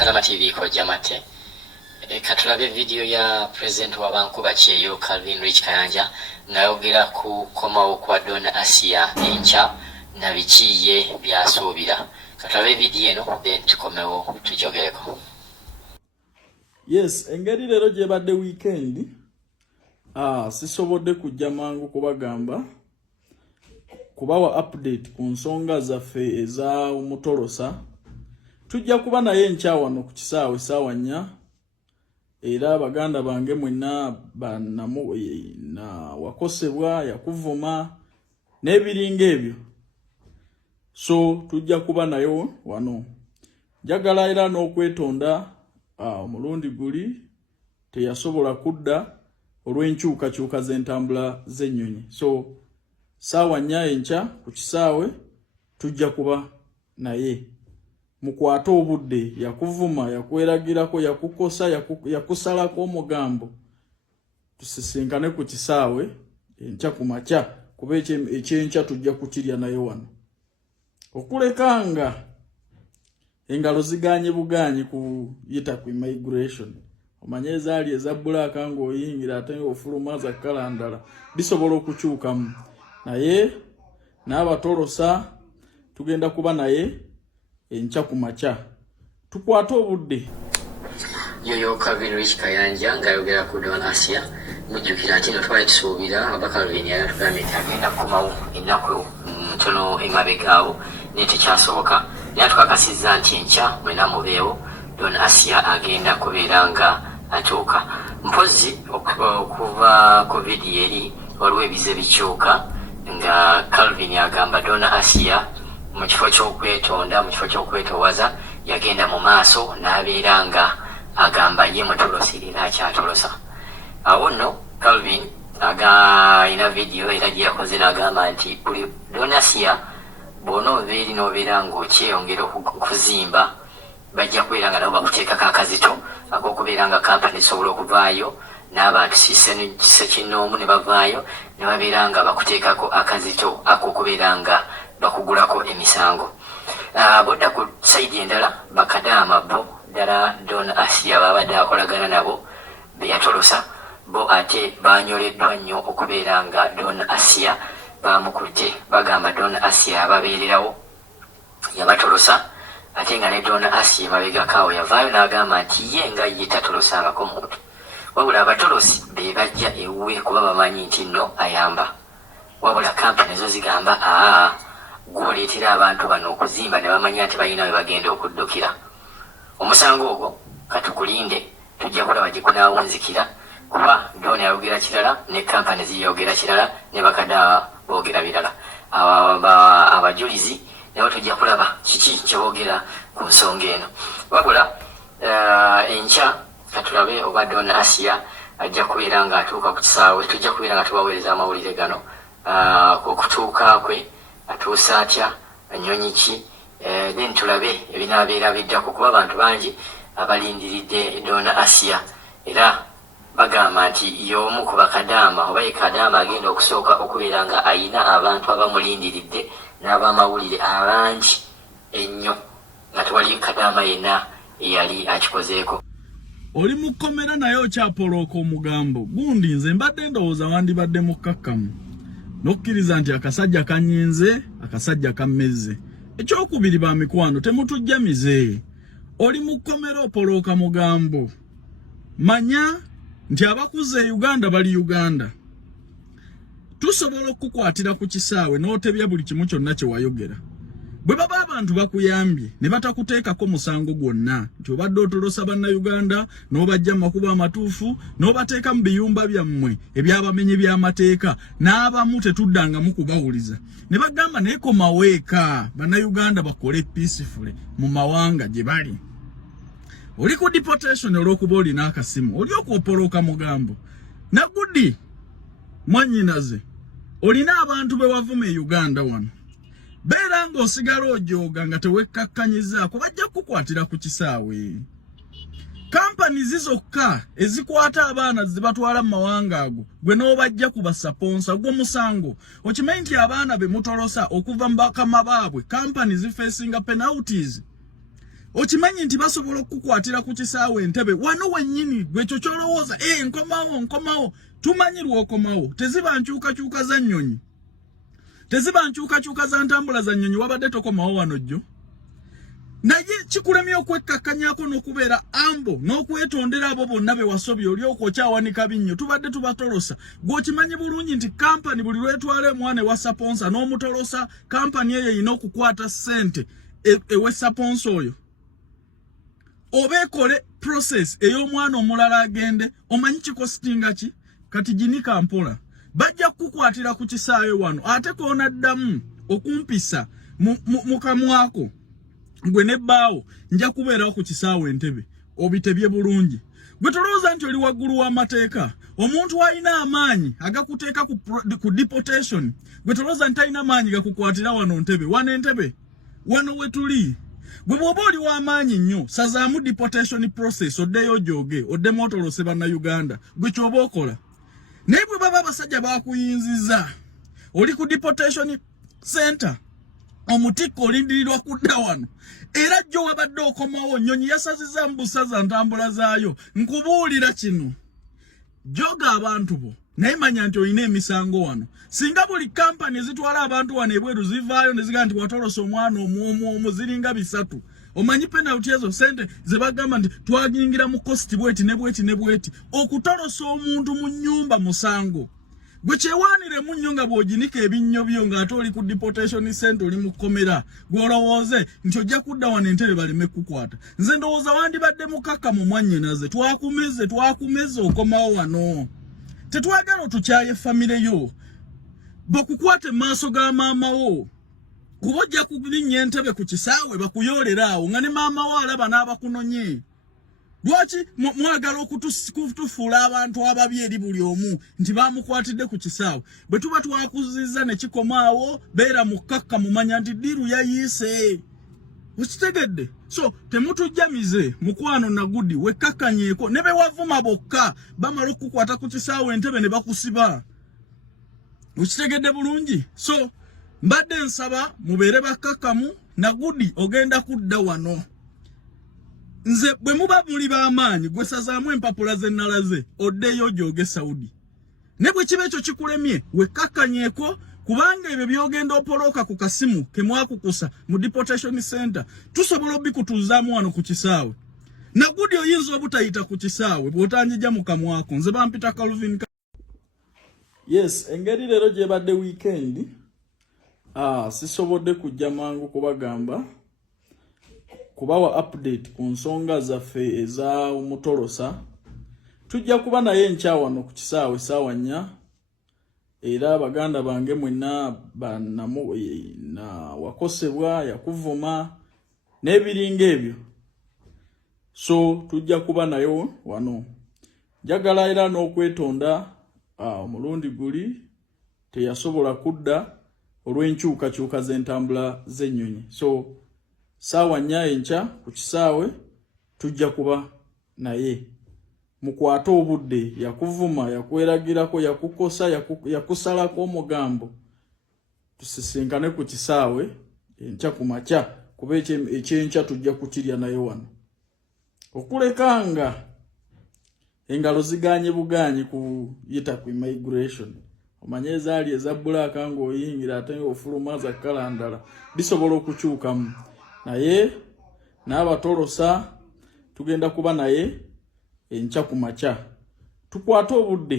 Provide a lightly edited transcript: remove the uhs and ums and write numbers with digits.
Kalama TV ko jamate. Katulabe video ya President wa banku bacheyo Calvin Rich Kayanja ngayogera ku komawo kwa Dona Asiya Nkya na bichiye byasuubira. Katulabe video eno then tukomewo tujogereko. Yes, engeri lero gye badde weekend. Sisobodde kujja mangu kubagamba kubawa update ku nsonga zaffe eza omutolosa. Tujja kuba naye Nkya wano ku kisaawe Saawa Nya. Era baganda bange mwenna banamu na wakosebwa yakuvuma n'ebiringa ebyo. So tujja kuba naye wano. Njagala era n'okwetonda omulundi guli teyasobola kudda olw'enkyukakyuka z'entambula z'ennyonyi. So Saawa Nya enkya ku kisaawe tujja kuba naye. Mukwata obudde yakuvuma yakweragirako yakukosa yakusalako omugambo tusisinkane ku kisaawe enkya ku makya kuba ekyenkya tujja kukirya naye wano okulekanga engalo ziganye buganye kuyita ku immigration omanye ezaali eza bbulaaka ng'oyingira ate ofuluma za kkala ndala bisobola okukyukamu naye n'abatolosa tugenda kuba naye enkya ku makya tukwata obudde. Yoyo Calvin Rich Kayanja ngayogera ku Dona Asiya mujjukira nti no twali tusuubira abaka Calvin yatugambye nti agenda kukomawo ennaku ntono emabegaawo naye tekyasoboka naye tukakasizza nti enkya mwena mubeewo Dona Asiya agenda kubeera nga atuuka. Mpozi okuva covid eri waliwo ebize bikyuka nga Calvin agamba Dona Asiya mu kifo ky'okwetonda mu kifo ky'okwetowaza yagenda mu maaso n'abeera nga agamba ye mutolosirira akyatolosa. Awo nno Calvin ina video era gye yakoze n'agamba nti buli Dona Asiya bw'onoova eri n'obeera ng'okyeyongera okuzimba bajja kubeera nga nabo bakuteekako akazito ak'okubeera nga kampani esobola okuvaayo n'abantu sekinnoomu ne bavaayo ne babeera nga bakuteekako akazito ak'okubeera nga bakugulako emisango. Bodda ku saidi endala bakadaama bo ddala Dona Asiya babadde akolagana nabo beyatolosa bo ate banyoleddwa nnyo okubeera nga Dona Asiya bamukutte bagamba Dona Asiya ababeererawo yabatolosa ate nga ne Dona Asiya mabegakaawo yavaayo n'agamba nti ye nga ye tatolosangako muntu wabula abatolosi be bajja ewuwe kuba bamanyi nti nno ayamba wabula kampani ezo zigamba gw'oleetera abantu bano okuzimba ne bamanya nti balina we bagenda okuddukira. Omusango ogwo katukulinde tujja kulaba gye gunaawunzikira kuba Dona yayogera kirala ne kampani ziyogera kirala ne bakadaawa boogera birala. Abajulizi nabo tujja kulaba kiki kye boogera ku nsonga eno. Wabula enkya katulabe oba Dona Asiya ajja kubeera nga atuuka ku kisaawe tujja kubeera nga tubaweereza amawulire gano okutuuka kwe atuusa atya nnyonyi ki then tulabe ebinaabeera biddako kuba abantu bangi abalindiridde Dona Asiya era bagamba nti y'omu ku bakadaama oba ye kadaama agenda okusooka okubeera nga ayina abantu abamulindiridde n'abamawulire abangi ennyo nga tewali kadaama yenna eyali akikozeeko. Oli mukomera naye okyapolooka omugambo gundi nze mbadde ndowooza wandibadde mukkakkamu nokkiriza nti akasajja kanyinze akasajja kammeze ekyokubiri ba mikwano temutujja mize oli mukomera opolooka mugambo manya nti abakuze Uganda bali Uganda tusobola okukwatira ku kisaawe n'otebya buli kimu kyonna kye wayogera bwe baba abantu bakuyambye ne batakuteekako musango gwonna nti obadde otolosa bannayuganda n'obajja mu makubo amatuufu n'obateeka mu biyumba byammwe ebyabamenye by'amateeka n'abamu tetuddangamu kubawuliza ne bagamba naye komaweeka bannayuganda bakole peacefully mu mawanga gye bali. Oli ku deportation olw'okuba olina akasimu oli okwopolooka mugambo nagudi mwannyinaze olina abantu be wavuma e Uganda wano beera ng'osigala ojooga nga tewekkakkanyizaako bajja kukwatira ku kisaawe. Kampani zizokka ezikwata abaana zibatwala mu mawanga ago gwe n'obajja ku basaponsa gw'omusango okimanyi nti abaana be mutolosa okuva mu bakama baabwe kampani zifeesinga penalties okimanyi nti basobola okukwatira ku kisaawe Entebbe wano wennyini gwe kyo kyolowooza nkomawo tumanyi lw'okomawo teziba nkyukakyuka za nnyonyi teziba nkyukakyuka za ntambula za nnyonyi wabadde tokomawo wano jjo naye kikulemye okwekkakkanyako n'okubeera ambo n'okwetondera abo bonna be wasobye olyoka okyawanika binnyo tubadde tubatolosa gw'okimanyi bulungi nti kampani buli lwetwala omwana ewa saponsa n'omutolosa kampani eyo erina okukwata ssente ewe saponsa oyo oba ekole process ey'omwana omulala agende omanyi kikositinga ki kati ginika mpola bajja kukwatira ku kisaawe wano ate koonaddamu okumpisa mu kamwako gwe nebbaawo nja kubeerawo ku kisaawe Entebbe obitebye bulungi gwe tolowooza nti oli waggulu w'amateeka omuntu alina amaanyi agakuteeka ku deportation gwe tolowooza nti alina amaanyi gakukwatira wano Entebbe wano Entebbe wano wetuli gwe bw'oba oli w'amaanyi nnyo sazaamu deportation process oddeyo joge oddemu otolose bannayuganda gwe ky'oba okola naye bwe baba abasajja bakuyinziza oli ku deportation center omutikko olindirirwa kudda wano era jjo wabadde okomawo nnyonyi yasaziza mu busaza ntambula zaayo nkubuulira kino joga abantu bo naye manya nti olina emisango wano singa buli kampani ezitwala abantu wano ebweru zivaayo ne zigaa nti watolosa omwana omu ziringa 3 omanyi penalty ezo sente ze bagamba nti twagiyingira mu kosti bweti ne bweti okutolosa omuntu mu nnyumba musango gwe kyewaaniremu nnyo nga bw'oginika ebinnyo byo ng'ate oli ku deportation center oli mu kkomera gw'olowooze nti ojja kudda wano Entebbe baleme kukwata nze ndowooza wandibadde mukaka mu mwannyinaze twakumeze okomawo wano tetwagala otukyaye famire yo bakukwate maaso ga maama wo kuba ojja kulinnya Entebbe ku kisaawe bakuyoolera awo nga ne maama wo alaba n'abakunonye lwaki mwagala okutufuula abantu ababi eri buli omu nti bamukwatidde ku kisaawe bwe tuba twakuzizza ne kikomaawo beera mukakka mumanya nti ddiru yayiise ukitegedde so temutujjamize mukwano na gudi wekkakkanyeeko ne be wavuma bokka bamala okukukwata ku kisaawe Entebbe ne bakusiba ukitegedde bulungi so mbadde nsaba mubeere bakkakkamu na gudi ogenda kudda wano nze bwe muba muli b'amaanyi gwe sazaamu empapula z'ennalaze oddeyo joge Saudi ne bwe kiba ekyo kikulemye wekkakkanyeeko kubanga ebyo byogenda opolooka ku kasimu ke mwakukusa mu deportation center tusobola obikutuuzaamu wano ku kisaawe na gudi oyinza obutayita ku kisaawe bw'otanjija mu kamwako nze bampita Calvin yes engeri leero gyebadde weekend sisobodde kujja mangu kubagamba kubawa update ku nsonga zaffe eza omutolosa tujja kuba naye enkya wano ku kisaawe Saawa Nya era baganda bange mwenna na wakosebwa yakuvuma n'ebiringa ebyo so tujja kuba nayo wano njagala era n'okwetonda omulundi guli teyasobola kudda olw'enkyukakyuka z'entambula z'ennyonyi so Saawa Nya enkya ku kisaawe tujja kuba naye mukwata obudde yakuvuma yakweragirako yakukosa yakusalako omugambo tusisinkane ku kisaawe enkya ku makya kuba ekyenkya tujja kukirya naye wano okulekanga engalo ziganye buganyi kuyita ku immigration omanye ezaali eza bbulaaka ng'oyingira ate ofuluma za kkala ndala bisobola okukyukamu naye n'abatolosa tugenda kuba naye enkya ku makya tukwate obudde